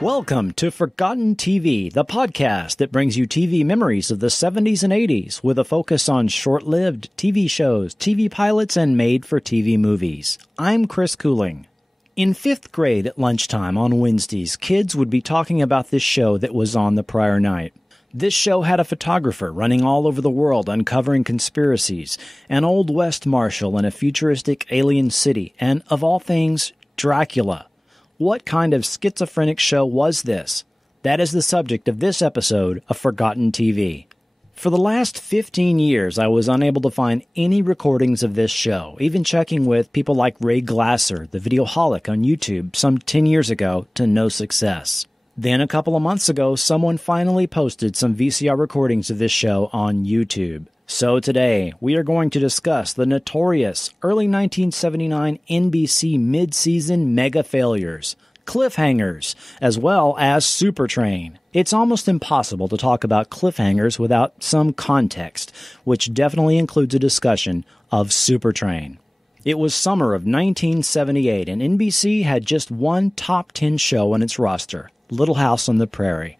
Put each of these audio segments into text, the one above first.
Welcome to Forgotten TV, the podcast that brings you TV memories of the 70s and 80s with a focus on short-lived TV shows, TV pilots, and made-for-TV movies. I'm Chris Cooling. In 5th grade at lunchtime on Wednesdays, kids would be talking about this show that was on the prior night. This show had a photographer running all over the world uncovering conspiracies, an Old West marshal in a futuristic alien city, and, of all things, Dracula. What kind of schizophrenic show was this? That is the subject of this episode of Forgotten TV. For the last 15 years, I was unable to find any recordings of this show, even checking with people like Ray Glasser, the videoholic on YouTube, some 10 years ago, to no success. Then a couple of months ago, someone finally posted some VCR recordings of this show on YouTube. So today, we are going to discuss the notorious early 1979 NBC mid-season mega failures, Cliffhangers, as well as Supertrain. It's almost impossible to talk about Cliffhangers without some context, which definitely includes a discussion of Supertrain. It was summer of 1978, and NBC had just one top 10 show on its roster, Little House on the Prairie.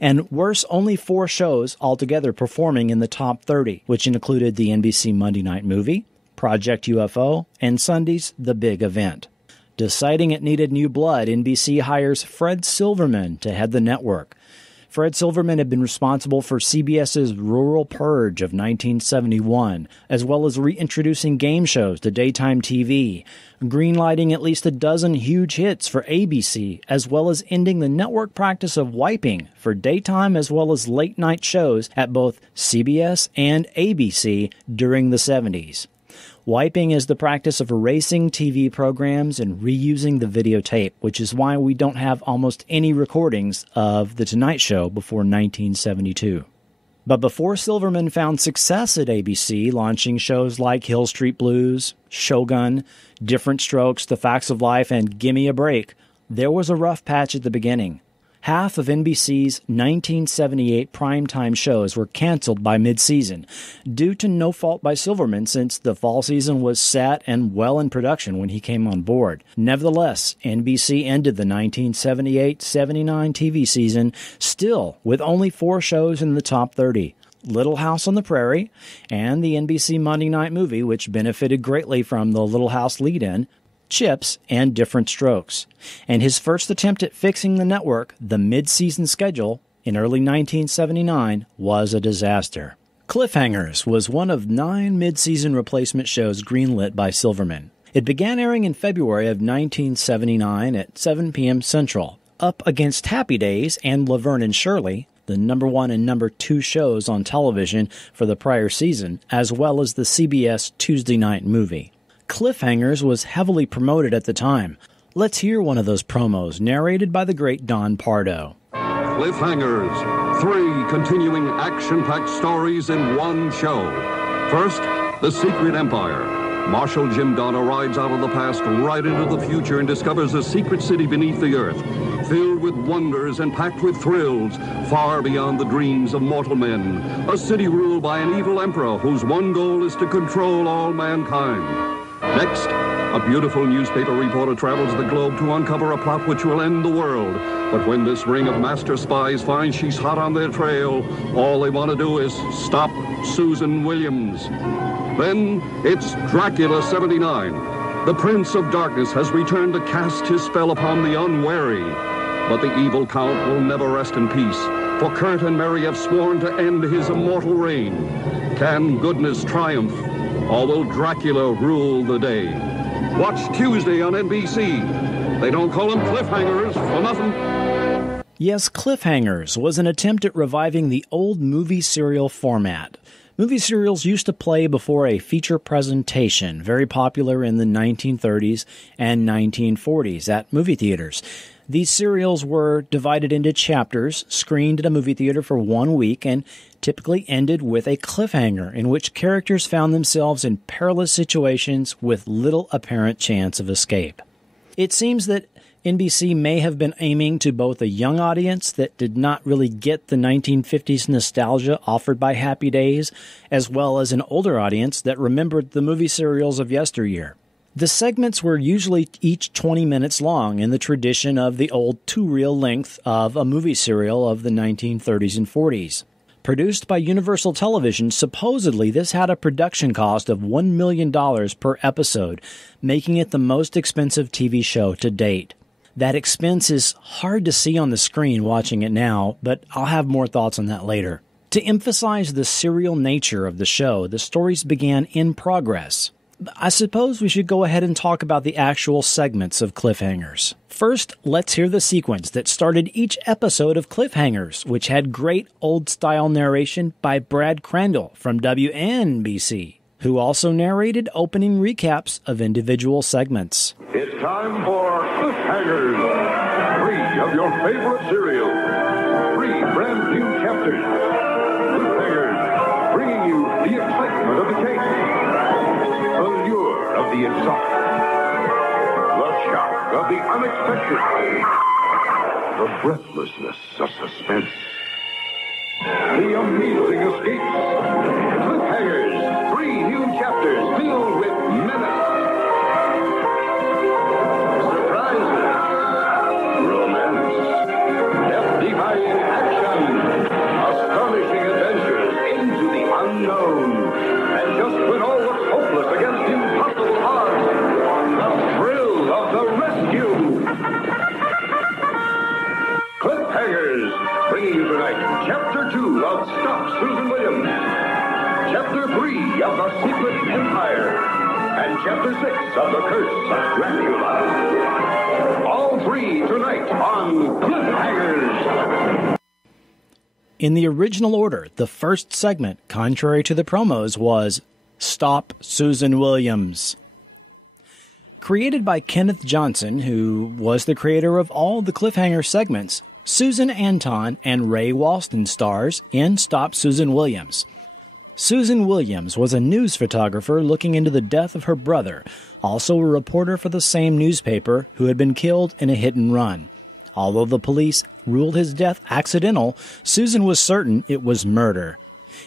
And worse, only 4 shows altogether performing in the top 30, which included the NBC Monday Night Movie, Project UFO, and Sunday's The Big Event. Deciding it needed new blood, NBC hires Fred Silverman to head the network. Fred Silverman had been responsible for CBS's Rural Purge of 1971, as well as reintroducing game shows to daytime TV, greenlighting at least a dozen huge hits for ABC, as well as ending the network practice of wiping for daytime as well as late-night shows at both CBS and ABC during the 70s. Wiping is the practice of erasing TV programs and reusing the videotape, which is why we don't have almost any recordings of The Tonight Show before 1972. But before Silverman found success at ABC, launching shows like Hill Street Blues, Shogun, Different Strokes, The Facts of Life, and Gimme a Break, there was a rough patch at the beginning. Half of NBC's 1978 primetime shows were canceled by mid-season, due to no fault by Silverman since the fall season was set and well in production when he came on board. Nevertheless, NBC ended the 1978-79 TV season still with only 4 shows in the top 30. Little House on the Prairie, and the NBC Monday Night Movie, which benefited greatly from the Little House lead-in, Chips, and Different Strokes. And his first attempt at fixing the network, the mid-season schedule, in early 1979, was a disaster. Cliffhangers was one of 9 mid-season replacement shows greenlit by Silverman. It began airing in February of 1979 at 7 p.m. Central, up against Happy Days and Laverne and Shirley, the number 1 and number 2 shows on television for the prior season, as well as the CBS Tuesday Night Movie. Cliffhangers was heavily promoted at the time. Let's hear one of those promos narrated by the great Don Pardo. Cliffhangers, 3 continuing action-packed stories in one show. First, The Secret Empire. Marshal Jim Donner rides out of the past right into the future and discovers a secret city beneath the earth, filled with wonders and packed with thrills, far beyond the dreams of mortal men. A city ruled by an evil emperor whose one goal is to control all mankind. Next, a beautiful newspaper reporter travels the globe to uncover a plot which will end the world. But when this ring of master spies finds she's hot on their trail, all they want to do is stop Susan Williams. Then it's Dracula 79. The Prince of Darkness has returned to cast his spell upon the unwary. But the evil Count will never rest in peace, for Kurt and Mary have sworn to end his immortal reign. Can goodness triumph, or will Dracula rule the day? Watch Tuesday on NBC. They don't call them cliffhangers for nothing. Yes, Cliffhangers was an attempt at reviving the old movie serial format. Movie serials used to play before a feature presentation, very popular in the 1930s and 1940s at movie theaters. These serials were divided into chapters, screened at a movie theater for 1 week, and typically ended with a cliffhanger in which characters found themselves in perilous situations with little apparent chance of escape. It seems that NBC may have been aiming to both a young audience that did not really get the 1950s nostalgia offered by Happy Days, as well as an older audience that remembered the movie serials of yesteryear. The segments were usually each 20 minutes long in the tradition of the old two-reel length of a movie serial of the 1930s and 40s. Produced by Universal Television, supposedly this had a production cost of $1 million per episode, making it the most expensive TV show to date. That expense is hard to see on the screen watching it now, but I'll have more thoughts on that later. To emphasize the serial nature of the show, the stories began in progress. I suppose we should go ahead and talk about the actual segments of Cliffhangers. First, let's hear the sequence that started each episode of Cliffhangers, which had great old-style narration by Brad Crandall from WNBC, who also narrated opening recaps of individual segments. It's time for Cliffhangers. 3 of your favorite serials. 3 brand new chapters. Cliffhangers, bringing you the excitement of the case. The lure of the exotic. The shock of the unexpected. The breathlessness of suspense. The amazing escapes. Cliffhangers, 3 new chapters filled with menace. Surprises. Romance. Death-defying action. Astonishing adventures into the unknown. And just when all looks hopeless against impossible odds, the thrill of the rescue. Cliffhangers, bringing you tonight Chapter 2 of Stop Susan Williams, Chapter 3 of The Secret Empire, and Chapter 6 of The Curse of Dracula. All 3 tonight on Cliffhangers. In the original order, the first segment, contrary to the promos, was Stop Susan Williams. Created by Kenneth Johnson, who was the creator of all the Cliffhanger segments, Susan Anton and Ray Walston stars in Stop Susan Williams. Susan Williams was a news photographer looking into the death of her brother, also a reporter for the same newspaper who had been killed in a hit and run. Although the police ruled his death accidental, Susan was certain it was murder.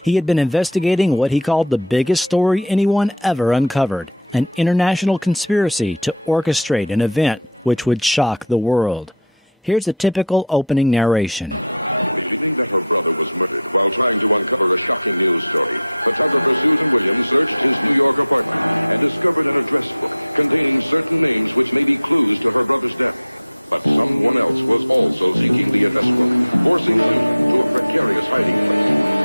He had been investigating what he called the biggest story anyone ever uncovered, an international conspiracy to orchestrate an event which would shock the world. Here's a typical opening narration. Believing that her brother was murdered while trying to uncover a shocking news story, photographer Susan Williams searched his New York apartment and discovered an address book containing certain names which may be clues to her brother's death. But someone else was also seeking the address book, forcing Susan to a precarious hiding place.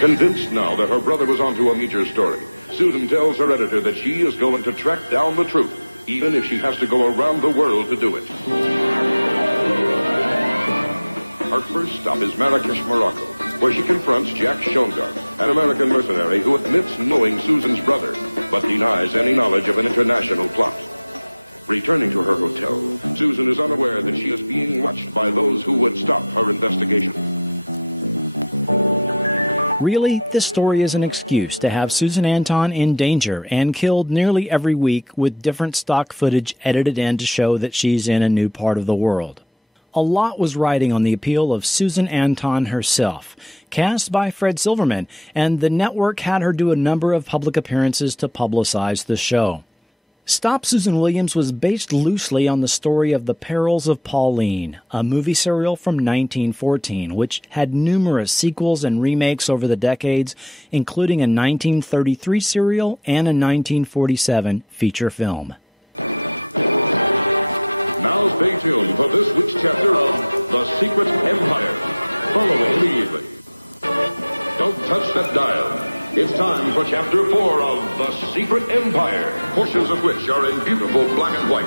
Convinced now that her brother was onto a major story, Susan tells her editor that she is going to track down the truth, even if she has to go around the world to do it. Her first stop is Marrakesh, Morocco, where she confronts Jack Shongar, an American mercenary who admits knowing Susan's brother, but denies any knowledge of an international plot. Returning to her hotel, Susan is unaware that she is being watched by those who would stop her investigation. Really, this story is an excuse to have Susan Anton in danger and killed nearly every week with different stock footage edited in to show that she's in a new part of the world. A lot was riding on the appeal of Susan Anton herself, cast by Fred Silverman, and the network had her do a number of public appearances to publicize the show. Stop Susan Williams was based loosely on the story of The Perils of Pauline, a movie serial from 1914, which had numerous sequels and remakes over the decades, including a 1933 serial and a 1947 feature film. Now stay tuned for this week's chapter of The Secret Empire. Follow me immediately. Don't touch that dial. It's time for Chapter 4 of The Secret Empire, portions of which are in beautiful black and white.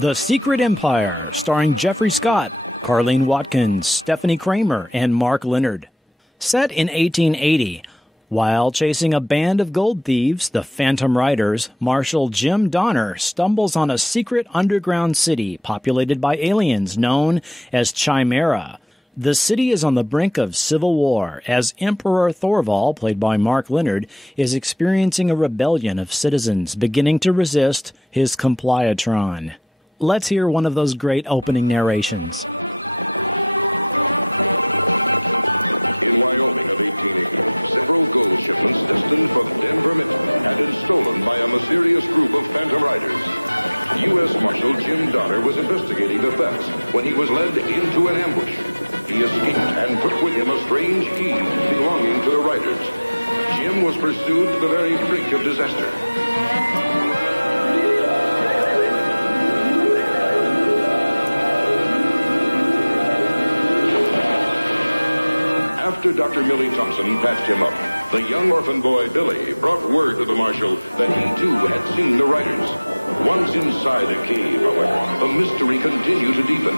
The Secret Empire, starring Jeffrey Scott, Carlene Watkins, Stephanie Kramer, and Mark Leonard. Set in 1880, While chasing a band of gold thieves, the Phantom Riders, Marshal Jim Donner stumbles on a secret underground city populated by aliens known as Chimera. The city is on the brink of civil war as Emperor Thorval, played by Mark Leonard, is experiencing a rebellion of citizens beginning to resist his Compliatron. Let's hear one of those great opening narrations. In Wyoming of 1880, several gold shipments destined for the Denver Mint had been stolen by a mysterious group of Phantom Riders. U.S. Marshal Jim Donner was investigating the thefts when he was led into an ambush. He escaped and took with him a strange key belonging to the Riders. Jim was pursued to the very brink of disaster. After Dr. Millie Thompson patched him up, the young orphan boy Billy brought word to the marshal that he too had seen the Riders. Once inside the cave, however, the mystery continued to deepen.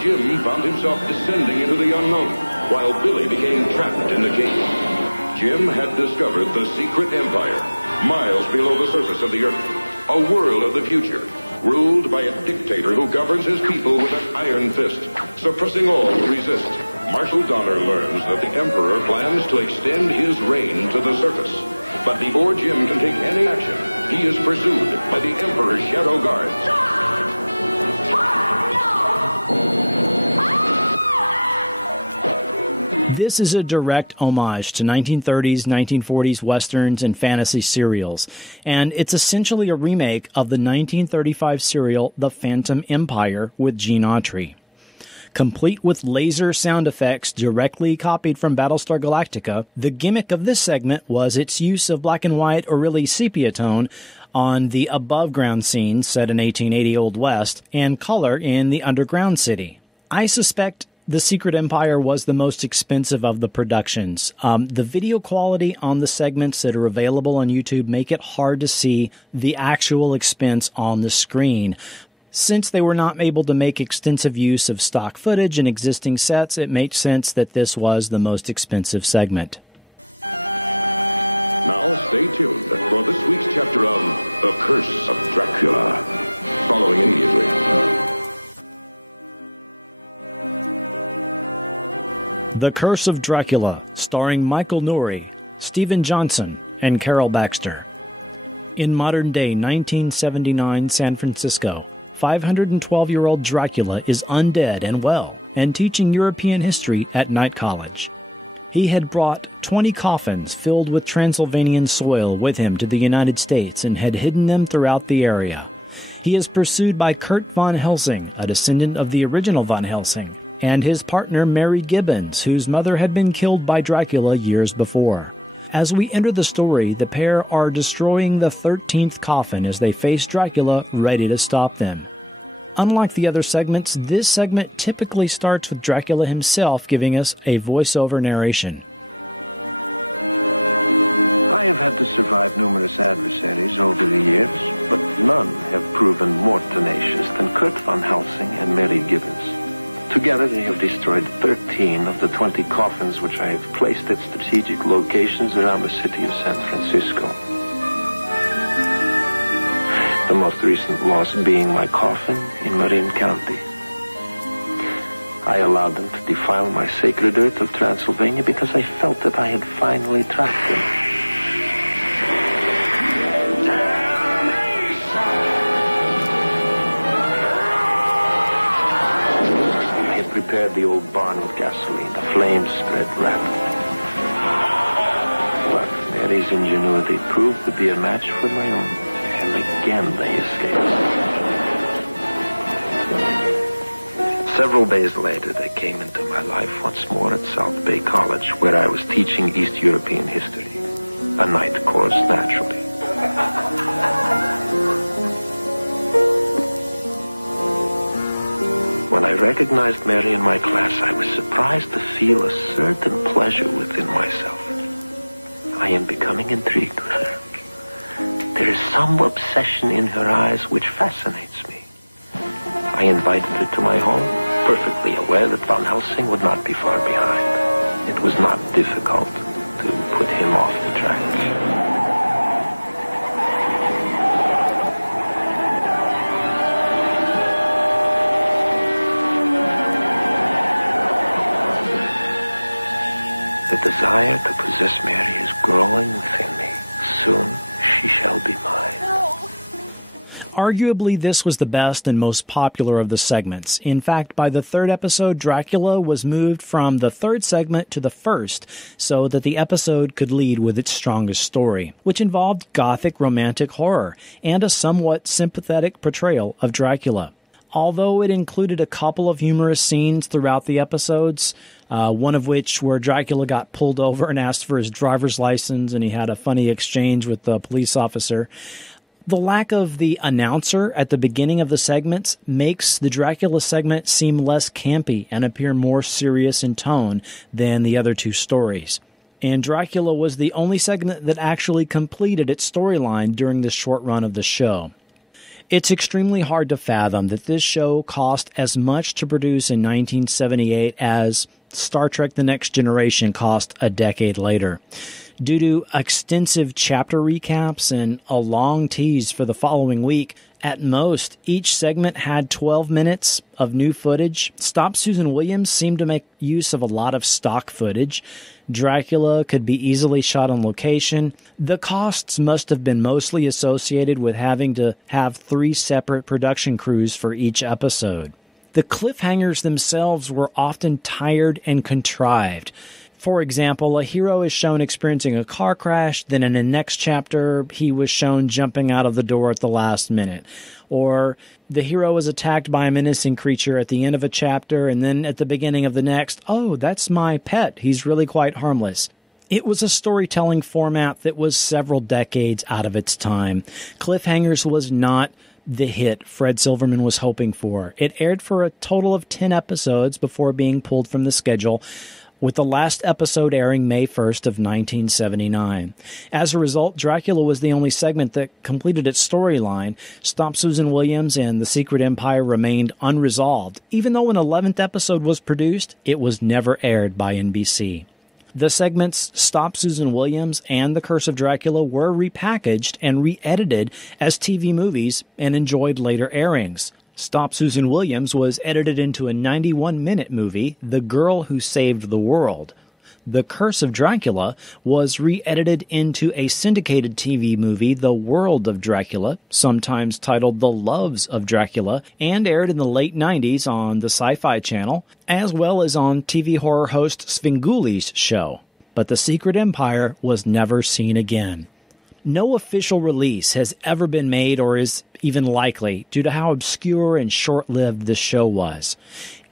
Jim found himself descending into the unknown, while Billy became trapped in the cave. Jim had discovered the secret empire, miles below the surface of the earth, a world of the future, ruled by a dictator who governs his people with an iron fist, suppressing all who resist. Marshal Donner learns that the Emperor plans to extend his reign to the surface. But before Jim can take any action, he is pursued by the Emperor's shadow guards. This is a direct homage to 1930s, 1940s westerns and fantasy serials, and it's essentially a remake of the 1935 serial The Phantom Empire with Gene Autry. Complete with laser sound effects directly copied from Battlestar Galactica, the gimmick of this segment was its use of black and white or really sepia tone on the above-ground scenes set in 1880 Old West and color in the underground city. I suspect The Secret Empire was the most expensive of the productions. The video quality on the segments that are available on YouTube make it hard to see the actual expense on the screen. Since they were not able to make extensive use of stock footage and existing sets, it makes sense that this was the most expensive segment. Now stay tuned for this week's chapter of The Curse of Dracula, following immediately. The Curse of Dracula, starring Michael Nouri, Stephen Johnson, and Carol Baxter. In modern-day 1979 San Francisco, 512-year-old Dracula is undead and well, and teaching European history at Knight College. He had brought 20 coffins filled with Transylvanian soil with him to the United States and had hidden them throughout the area. He is pursued by Kurt von Helsing, a descendant of the original Von Helsing, and his partner Mary Gibbons, whose mother had been killed by Dracula years before. As we enter the story, the pair are destroying the 13th coffin as they face Dracula, ready to stop them. Unlike the other segments, this segment typically starts with Dracula himself giving us a voiceover narration. I have had to survive numerous adversaries over the years, but none have proven more tenacious than Kurt von Helsing and Mary Gibbons. Together, they have destroyed 13 of the 20 coffins which I have placed at strategic locations around the city of San Francisco. The most recent loss being my coffin in Marin County. I allowed them to defile my sacred earth of Transylvania because I felt that I had finally trapped them. Prepared the old barn with gasoline. The flames spread rapidly. But Mary's ingenuity proved to be a match for my own. And again they escaped. Several days later, they came into my life once more at South Bay College, where I was teaching East European history. A night course, naturally. When I recognized Mary in my class, I was surprised to feel a certain pleasure within myself. I am becoming intrigued with her. There is some obsession in her eyes which fascinates me. I invited her to my home, perfectly aware that Von Helsing would not be far behind. It was not difficult to put him off desire to possess Mary is growing within me. Soon she shall be mine. Arguably, this was the best and most popular of the segments. In fact, by the third episode, Dracula was moved from the third segment to the first so that the episode could lead with its strongest story, which involved gothic romantic horror and a somewhat sympathetic portrayal of Dracula. Although it included a couple of humorous scenes throughout the episodes, one of which where Dracula got pulled over and asked for his driver's license and he had a funny exchange with the police officer, the lack of the announcer at the beginning of the segments makes the Dracula segment seem less campy and appear more serious in tone than the other two stories. And Dracula was the only segment that actually completed its storyline during the short run of the show. It's extremely hard to fathom that this show cost as much to produce in 1978 as Star Trek The Next Generation cost a decade later. Due to extensive chapter recaps and a long tease for the following week, at most, each segment had 12 minutes of new footage. Stop Susan Williams seemed to make use of a lot of stock footage. Dracula could be easily shot on location. The costs must have been mostly associated with having to have 3 separate production crews for each episode. The cliffhangers themselves were often tired and contrived. For example, a hero is shown experiencing a car crash, then in the next chapter, he was shown jumping out of the door at the last minute. Or the hero is attacked by a menacing creature at the end of a chapter, and then at the beginning of the next, oh, that's my pet, he's really quite harmless. It was a storytelling format that was several decades out of its time. Cliffhangers was not the hit Fred Silverman was hoping for. It aired for a total of 10 episodes before being pulled from the schedule, with the last episode airing May 1st of 1979. As a result, Dracula was the only segment that completed its storyline. Stop Susan Williams and The Secret Empire remained unresolved. Even though an 11th episode was produced, it was never aired by NBC. The segments Stop Susan Williams and The Curse of Dracula were repackaged and re-edited as TV movies and enjoyed later airings. Stop Susan Williams was edited into a 91-minute movie, The Girl Who Saved the World. The Curse of Dracula was re-edited into a syndicated TV movie, The World of Dracula, sometimes titled The Loves of Dracula, and aired in the late 90s on the Sci-Fi Channel, as well as on TV horror host Svengoolie's show. But The Secret Empire was never seen again. No official release has ever been made or is even likely due to how obscure and short-lived this show was.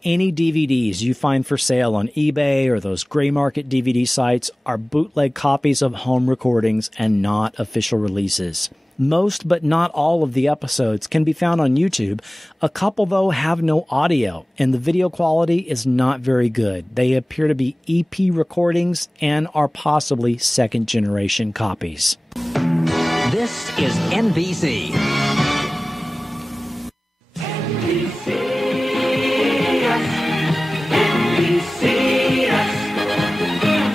Any DVDs you find for sale on eBay or those gray market DVD sites are bootleg copies of home recordings and not official releases. Most but not all of the episodes can be found on YouTube. A couple, though, have no audio, and the video quality is not very good. They appear to be EP recordings and are possibly second-generation copies. This is NBC.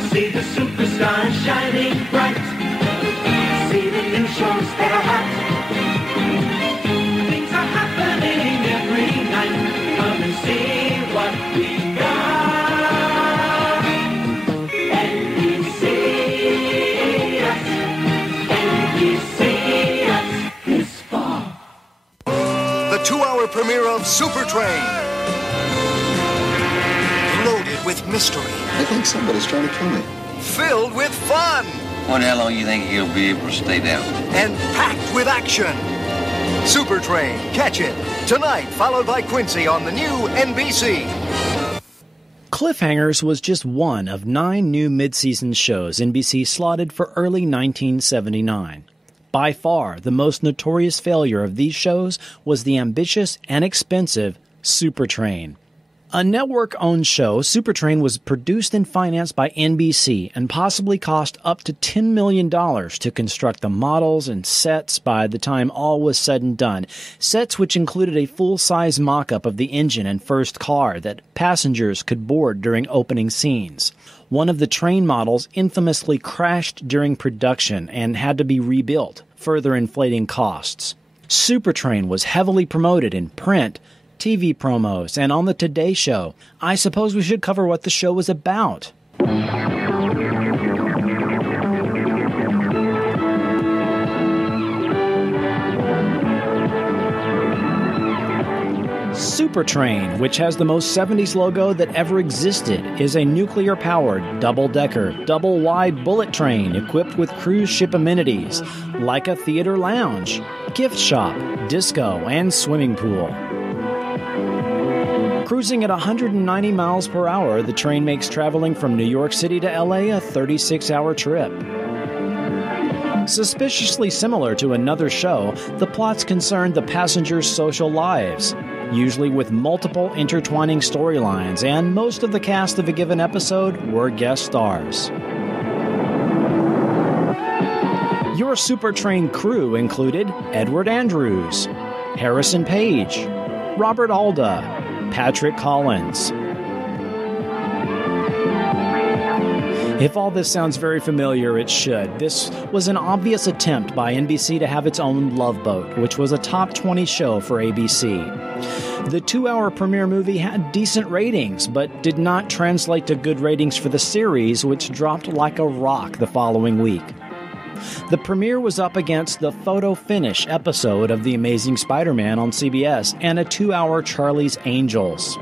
See the superstars shining bright. See the new shows that are hot. Things are happening every night. Come and see what we got. NBC us. NBC us is far. The 2-hour premiere of Supertrain. Loaded with mystery. I think somebody's trying to kill me. Filled with fun. Wonder how long you think he'll be able to stay down? And packed with action. Supertrain. Catch it tonight, followed by Quincy on the new NBC. Cliffhangers was just one of 9 new mid-season shows NBC slotted for early 1979. By far, the most notorious failure of these shows was the ambitious and expensive Supertrain. A network-owned show, Supertrain was produced and financed by NBC and possibly cost up to $10 million to construct the models and sets by the time all was said and done. Sets which included a full-size mock-up of the engine and first car that passengers could board during opening scenes. One of the train models infamously crashed during production and had to be rebuilt, further inflating costs. Supertrain was heavily promoted in print, TV promos, and on the Today Show. I suppose we should cover what the show was about. Supertrain, which has the most 70s logo that ever existed, is a nuclear-powered, double-decker, double-wide bullet train equipped with cruise ship amenities, like a theater lounge, gift shop, disco, and swimming pool. Cruising at 190 miles per hour, the train makes traveling from New York City to LA a 36-hour trip. Suspiciously similar to another show, the plots concern the passengers' social lives, usually with multiple intertwining storylines, and most of the cast of a given episode were guest stars. Your Supertrain crew included Edward Andrews, Harrison Page, Robert Alda, Patrick Collins. If all this sounds very familiar, it should. This was an obvious attempt by NBC to have its own Love Boat, which was a top 20 show for ABC. The 2-hour premiere movie had decent ratings, but did not translate to good ratings for the series, which dropped like a rock the following week. The premiere was up against the photo finish episode of The Amazing Spider-Man on CBS and a 2-hour Charlie's Angels.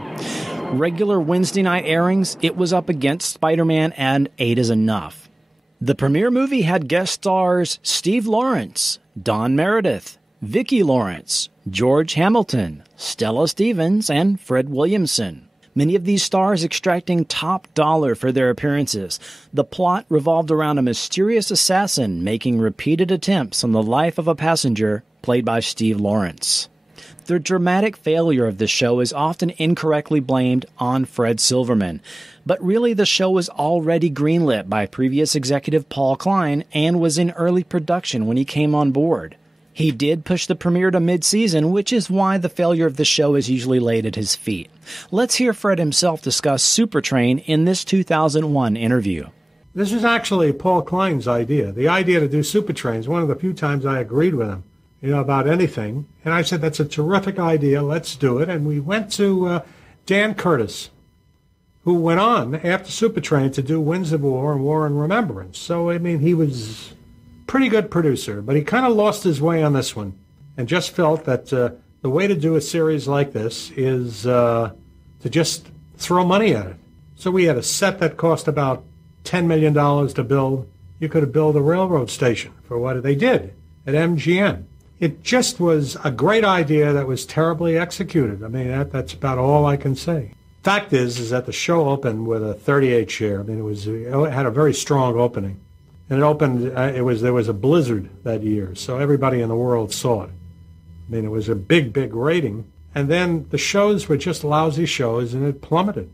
Regular Wednesday night airings, it was up against Spider-Man and 8 is Enough. The premiere movie had guest stars Steve Lawrence, Don Meredith, Vicki Lawrence, George Hamilton, Stella Stevens, and Fred Williamson. Many of these stars extracting top dollar for their appearances. The plot revolved around a mysterious assassin making repeated attempts on the life of a passenger, played by Steve Lawrence. The dramatic failure of the show is often incorrectly blamed on Fred Silverman, but really the show was already greenlit by previous executive Paul Klein and was in early production when he came on board. He did push the premiere to mid-season, which is why the failure of the show is usually laid at his feet. Let's hear Fred himself discuss Supertrain in this 2001 interview. This was actually Paul Klein's idea. The idea to do Supertrain is one of the few times I agreed with him, about anything. And I said, that's a terrific idea, let's do it. And we went to Dan Curtis, who went on after Supertrain to do Winds of War and War and Remembrance. So, he was pretty good producer, but he kind of lost his way on this one and just felt that the way to do a series like this is to just throw money at it. So we had a set that cost about $10 million to build. You could have built a railroad station for what they did at MGM. It just was a great idea that was terribly executed. That's about all I can say. Fact is that the show opened with a 38 share. It had a very strong opening. And it opened, there was a blizzard that year, so everybody in the world saw it. It was a big, big rating. And then the shows were just lousy shows, and it plummeted.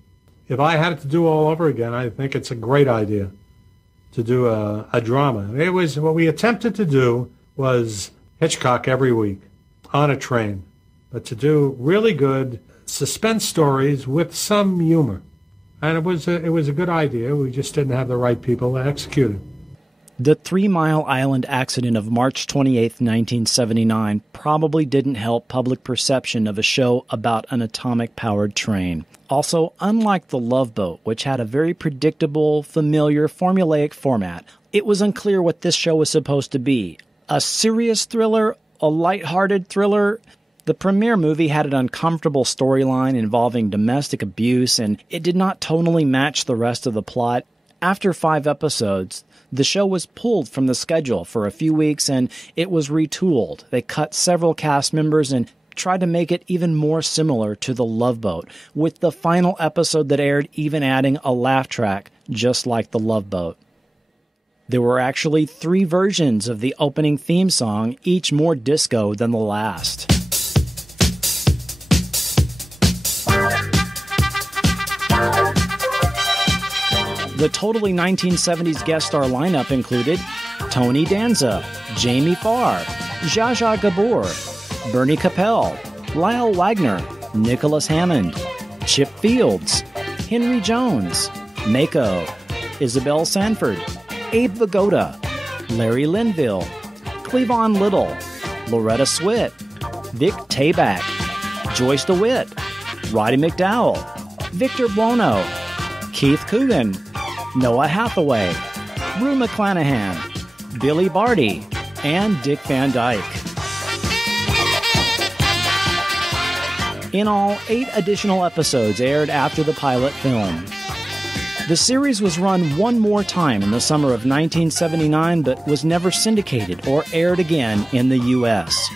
If I had it to do all over again, I think it's a great idea to do a drama. What we attempted to do was Hitchcock every week on a train, but to do really good suspense stories with some humor. And it was a good idea. We just didn't have the right people to execute it. The 3 Mile Island accident of March 28, 1979 probably didn't help public perception of a show about an atomic-powered train. Also, unlike The Love Boat, which had a very predictable, familiar, formulaic format, it was unclear what this show was supposed to be. A serious thriller? A lighthearted thriller? The premiere movie had an uncomfortable storyline involving domestic abuse, and it did not tonally match the rest of the plot. After 5 episodes, the show was pulled from the schedule for a few weeks and it was retooled. They cut several cast members and tried to make it even more similar to The Love Boat, with the final episode that aired even adding a laugh track just like The Love Boat. There were actually 3 versions of the opening theme song, each more disco than the last. The totally 1970s guest star lineup included Tony Danza, Jamie Farr, Zsa Zsa Gabor, Bernie Capel, Lyle Wagner, Nicholas Hammond, Chip Fields, Henry Jones, Mako, Isabel Sanford, Abe Vigoda, Larry Linville, Cleavon Little, Loretta Swit, Vic Tayback, Joyce DeWitt, Roddy McDowell, Victor Buono, Keith Coogan, Noah Hathaway, Rue McClanahan, Billy Barty, and Dick Van Dyke. In all, 8 additional episodes aired after the pilot film. The series was run one more time in the summer of 1979, but was never syndicated or aired again in the U.S.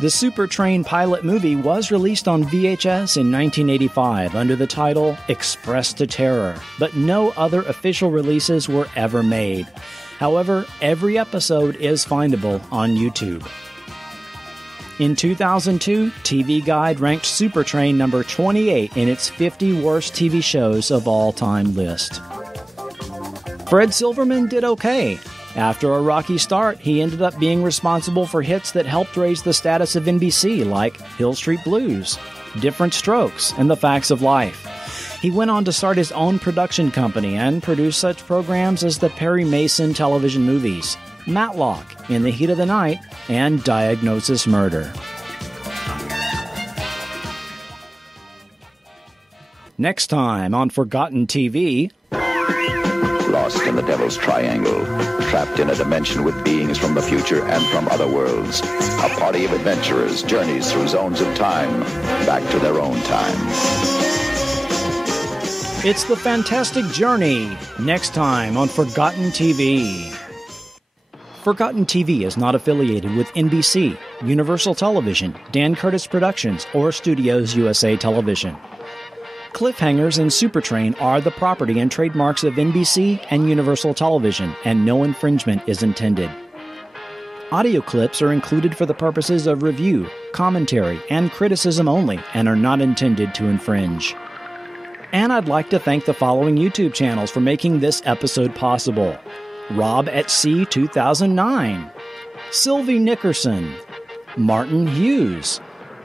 The Supertrain pilot movie was released on VHS in 1985 under the title Express to Terror, but no other official releases were ever made. However, every episode is findable on YouTube. In 2002, TV Guide ranked Supertrain number 28 in its 50 worst TV shows of all time list. Fred Silverman did okay. After a rocky start, he ended up being responsible for hits that helped raise the status of NBC, like Hill Street Blues, Different Strokes, and The Facts of Life. He went on to start his own production company and produce such programs as the Perry Mason television movies, Matlock, In the Heat of the Night, and Diagnosis Murder. Next time on Forgotten TV... Lost in the Devil's Triangle, trapped in a dimension with beings from the future and from other worlds, a party of adventurers journeys through zones of time, back to their own time. It's the Fantastic Journey, next time on Forgotten TV. Forgotten TV is not affiliated with NBC, Universal Television, Dan Curtis Productions, or Studios USA Television. Cliffhangers and Supertrain are the property and trademarks of NBC and Universal Television, and no infringement is intended. Audio clips are included for the purposes of review, commentary, and criticism only, and are not intended to infringe. And I'd like to thank the following YouTube channels for making this episode possible: Rob at Sea 2009, Sylvie Nickerson, Martin Hughes,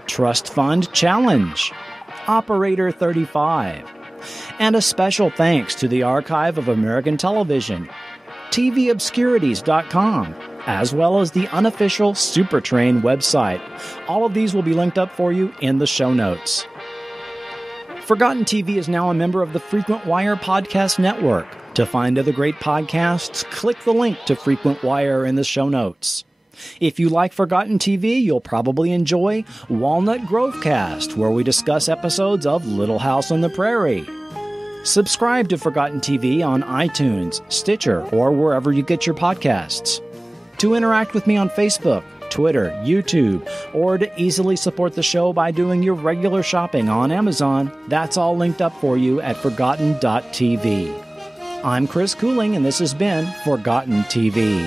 Trust Fund Challenge, Operator 35, and a special thanks to the Archive of American Television, TVobscurities.com, as well as the unofficial Supertrain website. All of these will be linked up for you in the show notes. Forgotten TV is now a member of the Frequent Wire Podcast Network. To find other great podcasts, click the link to Frequent Wire in the show notes. If you like Forgotten TV, you'll probably enjoy Walnut Grovecast, where we discuss episodes of Little House on the Prairie. Subscribe to Forgotten TV on iTunes, Stitcher, or wherever you get your podcasts. To interact with me on Facebook, Twitter, YouTube, or to easily support the show by doing your regular shopping on Amazon, that's all linked up for you at Forgotten.tv. I'm Chris Cooling, and this has been Forgotten TV.